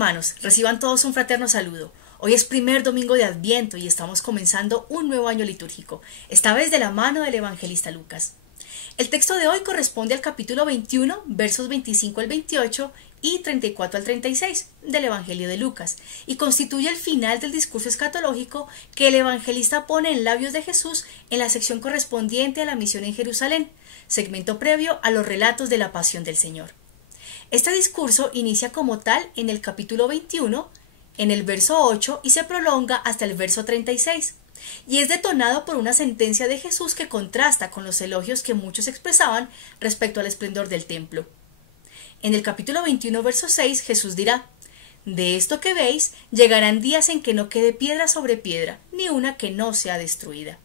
hermanos, reciban todos un fraterno saludo. Hoy es primer domingo de Adviento y estamos comenzando un nuevo año litúrgico, esta vez de la mano del evangelista Lucas. El texto de hoy corresponde al capítulo 21, versos 25 al 28 y 34 al 36 del Evangelio de Lucas, y constituye el final del discurso escatológico que el evangelista pone en labios de Jesús en la sección correspondiente a la misión en Jerusalén, segmento previo a los relatos de la pasión del Señor. Este discurso inicia como tal en el capítulo 21, en el verso 8 y se prolonga hasta el verso 36, y es detonado por una sentencia de Jesús que contrasta con los elogios que muchos expresaban respecto al esplendor del templo. En el capítulo 21, verso 6, Jesús dirá: «De esto que veis, llegarán días en que no quede piedra sobre piedra, ni una que no sea destruida».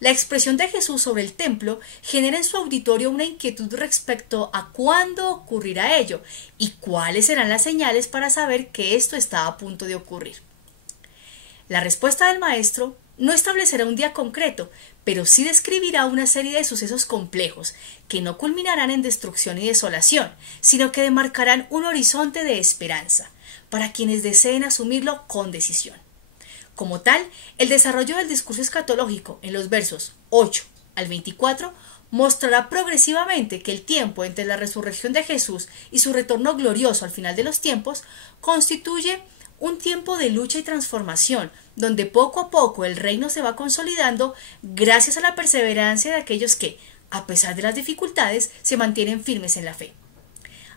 La expresión de Jesús sobre el templo genera en su auditorio una inquietud respecto a cuándo ocurrirá ello y cuáles serán las señales para saber que esto está a punto de ocurrir. La respuesta del Maestro no establecerá un día concreto, pero sí describirá una serie de sucesos complejos que no culminarán en destrucción y desolación, sino que demarcarán un horizonte de esperanza para quienes deseen asumirlo con decisión. Como tal, el desarrollo del discurso escatológico en los versos 8 al 24 mostrará progresivamente que el tiempo entre la resurrección de Jesús y su retorno glorioso al final de los tiempos constituye un tiempo de lucha y transformación, donde poco a poco el reino se va consolidando gracias a la perseverancia de aquellos que, a pesar de las dificultades, se mantienen firmes en la fe.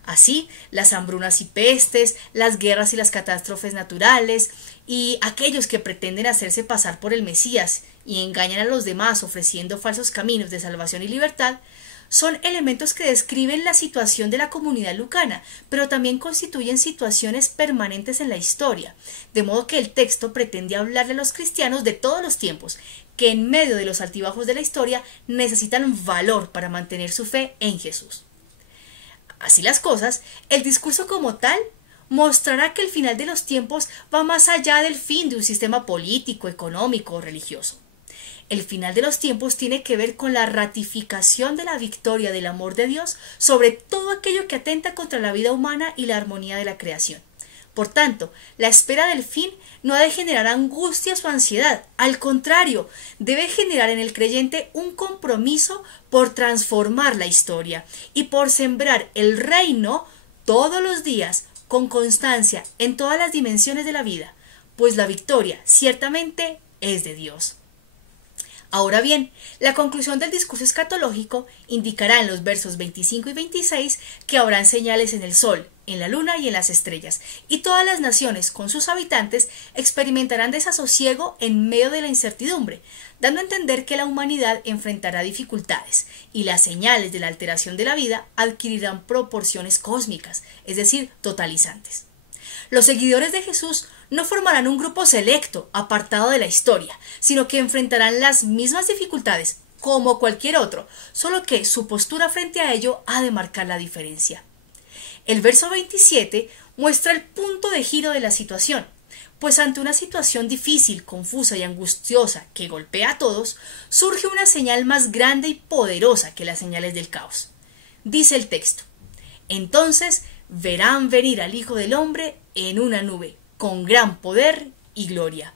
Así, las hambrunas y pestes, las guerras y las catástrofes naturales, y aquellos que pretenden hacerse pasar por el Mesías y engañan a los demás ofreciendo falsos caminos de salvación y libertad, son elementos que describen la situación de la comunidad lucana, pero también constituyen situaciones permanentes en la historia, de modo que el texto pretende hablarle a los cristianos de todos los tiempos, que en medio de los altibajos de la historia necesitan valor para mantener su fe en Jesús. Así las cosas, el discurso como tal mostrará que el final de los tiempos va más allá del fin de un sistema político, económico o religioso. El final de los tiempos tiene que ver con la ratificación de la victoria del amor de Dios sobre todo aquello que atenta contra la vida humana y la armonía de la creación. Por tanto, la espera del fin no ha de generar angustias o ansiedad. Al contrario, debe generar en el creyente un compromiso por transformar la historia y por sembrar el reino todos los días con constancia en todas las dimensiones de la vida, pues la victoria ciertamente es de Dios. Ahora bien, la conclusión del discurso escatológico indicará en los versos 25 y 26 que habrán señales en el sol, en la luna y en las estrellas, y todas las naciones con sus habitantes experimentarán desasosiego en medio de la incertidumbre, dando a entender que la humanidad enfrentará dificultades, y las señales de la alteración de la vida adquirirán proporciones cósmicas, es decir, totalizantes. Los seguidores de Jesús no formarán un grupo selecto, apartado de la historia, sino que enfrentarán las mismas dificultades como cualquier otro, solo que su postura frente a ello ha de marcar la diferencia. El verso 27 muestra el punto de giro de la situación, pues ante una situación difícil, confusa y angustiosa que golpea a todos, surge una señal más grande y poderosa que las señales del caos. Dice el texto: «Entonces verán venir al Hijo del Hombre en una nube, con gran poder y gloria».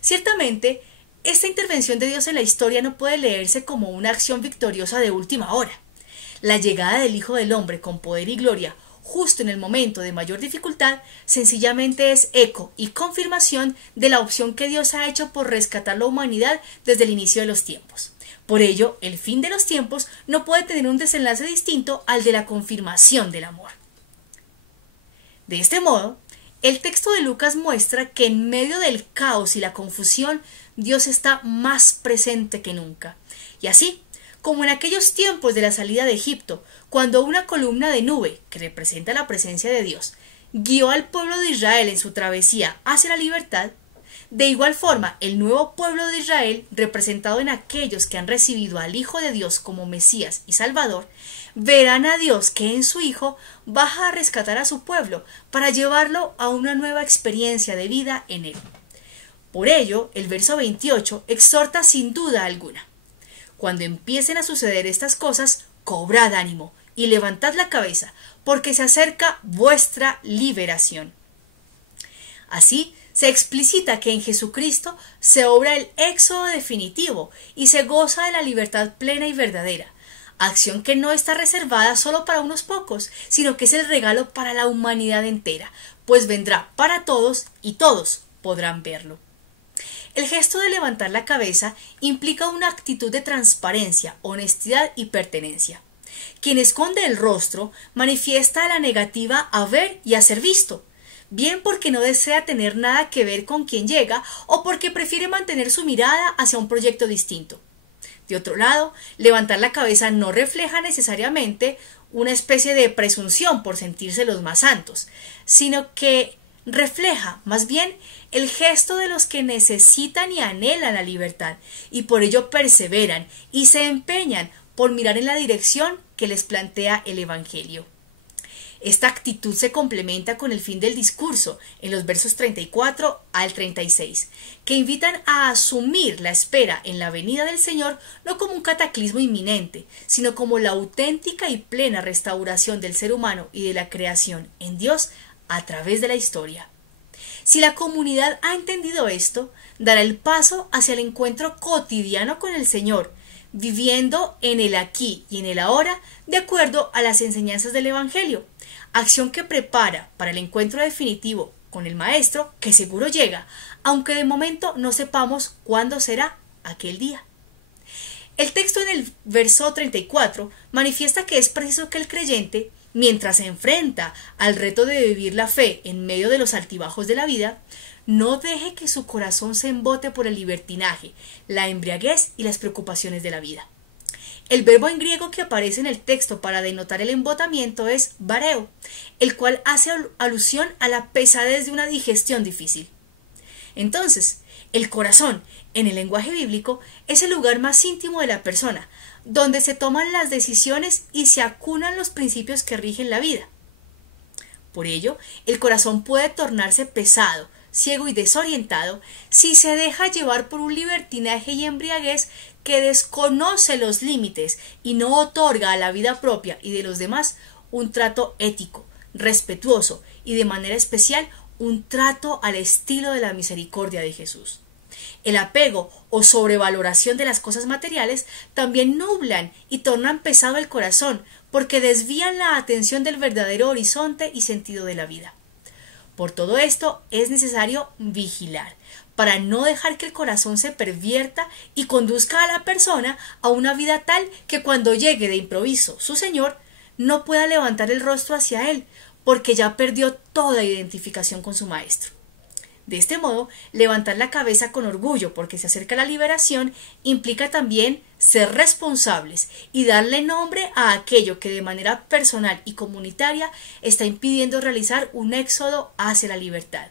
Ciertamente, esta intervención de Dios en la historia no puede leerse como una acción victoriosa de última hora. La llegada del Hijo del Hombre con poder y gloria justo en el momento de mayor dificultad sencillamente es eco y confirmación de la opción que Dios ha hecho por rescatar la humanidad desde el inicio de los tiempos. Por ello, el fin de los tiempos no puede tener un desenlace distinto al de la confirmación del amor. De este modo, el texto de Lucas muestra que en medio del caos y la confusión, Dios está más presente que nunca. Y así, como en aquellos tiempos de la salida de Egipto, cuando una columna de nube, que representa la presencia de Dios, guió al pueblo de Israel en su travesía hacia la libertad, de igual forma el nuevo pueblo de Israel, representado en aquellos que han recibido al Hijo de Dios como Mesías y Salvador, verán a Dios que en su Hijo baja a rescatar a su pueblo para llevarlo a una nueva experiencia de vida en él. Por ello, el verso 28 exhorta sin duda alguna: «Cuando empiecen a suceder estas cosas, cobrad ánimo y levantad la cabeza, porque se acerca vuestra liberación». Así, se explicita que en Jesucristo se obra el éxodo definitivo y se goza de la libertad plena y verdadera, acción que no está reservada solo para unos pocos, sino que es el regalo para la humanidad entera, pues vendrá para todos y todos podrán verlo. El gesto de levantar la cabeza implica una actitud de transparencia, honestidad y pertenencia. Quien esconde el rostro manifiesta la negativa a ver y a ser visto, bien porque no desea tener nada que ver con quien llega o porque prefiere mantener su mirada hacia un proyecto distinto. De otro lado, levantar la cabeza no refleja necesariamente una especie de presunción por sentirse los más santos, sino que refleja, más bien, el gesto de los que necesitan y anhelan la libertad, y por ello perseveran y se empeñan por mirar en la dirección que les plantea el Evangelio. Esta actitud se complementa con el fin del discurso, en los versos 34 al 36, que invitan a asumir la espera en la venida del Señor no como un cataclismo inminente, sino como la auténtica y plena restauración del ser humano y de la creación en Dios a través de la historia. Si la comunidad ha entendido esto, dará el paso hacia el encuentro cotidiano con el Señor, viviendo en el aquí y en el ahora de acuerdo a las enseñanzas del Evangelio, acción que prepara para el encuentro definitivo con el Maestro, que seguro llega, aunque de momento no sepamos cuándo será aquel día. El texto en el verso 34 manifiesta que es preciso que el creyente, mientras se enfrenta al reto de vivir la fe en medio de los altibajos de la vida, no deje que su corazón se embote por el libertinaje, la embriaguez y las preocupaciones de la vida. El verbo en griego que aparece en el texto para denotar el embotamiento es vareo, el cual hace alusión a la pesadez de una digestión difícil. Entonces, el corazón, en el lenguaje bíblico, es el lugar más íntimo de la persona, donde se toman las decisiones y se acunan los principios que rigen la vida. Por ello, el corazón puede tornarse pesado, ciego y desorientado si se deja llevar por un libertinaje y embriaguez que desconoce los límites y no otorga a la vida propia y de los demás un trato ético, respetuoso y de manera especial un trato al estilo de la misericordia de Jesús. El apego o sobrevaloración de las cosas materiales también nublan y tornan pesado el corazón porque desvían la atención del verdadero horizonte y sentido de la vida. Por todo esto es necesario vigilar para no dejar que el corazón se pervierta y conduzca a la persona a una vida tal que cuando llegue de improviso su Señor no pueda levantar el rostro hacia él porque ya perdió toda identificación con su Maestro. De este modo, levantar la cabeza con orgullo porque se acerca la liberación implica también ser responsables y darle nombre a aquello que de manera personal y comunitaria está impidiendo realizar un éxodo hacia la libertad.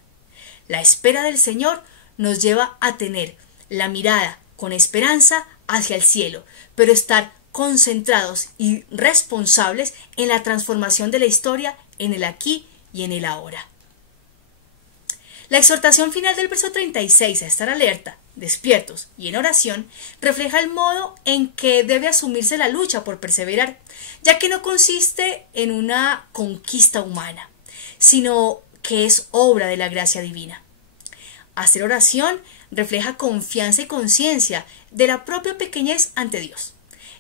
La espera del Señor nos lleva a tener la mirada con esperanza hacia el cielo, pero estar concentrados y responsables en la transformación de la historia en el aquí y en el ahora. La exhortación final del verso 36 a estar alerta, despiertos y en oración refleja el modo en que debe asumirse la lucha por perseverar, ya que no consiste en una conquista humana, sino que es obra de la gracia divina. Hacer oración refleja confianza y conciencia de la propia pequeñez ante Dios,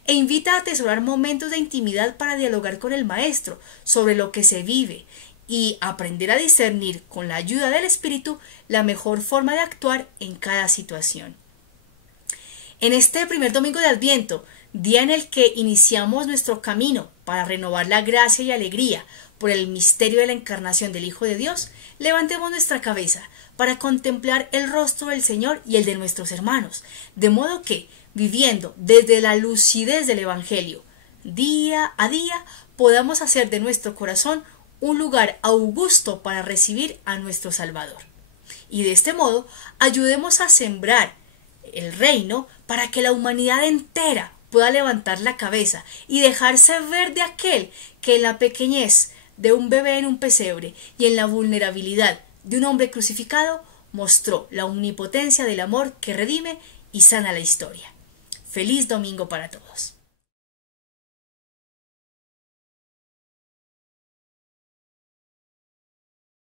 e invita a atesorar momentos de intimidad para dialogar con el Maestro sobre lo que se vive y aprender a discernir con la ayuda del Espíritu la mejor forma de actuar en cada situación. En este primer domingo de Adviento, día en el que iniciamos nuestro camino para renovar la gracia y alegría por el misterio de la encarnación del Hijo de Dios, levantemos nuestra cabeza para contemplar el rostro del Señor y el de nuestros hermanos, de modo que, viviendo desde la lucidez del Evangelio, día a día podamos hacer de nuestro corazón un lugar augusto para recibir a nuestro Salvador. Y de este modo ayudemos a sembrar el reino para que la humanidad entera pueda levantar la cabeza y dejarse ver de aquel que en la pequeñez de un bebé en un pesebre y en la vulnerabilidad de un hombre crucificado mostró la omnipotencia del amor que redime y sana la historia. Feliz domingo para todos.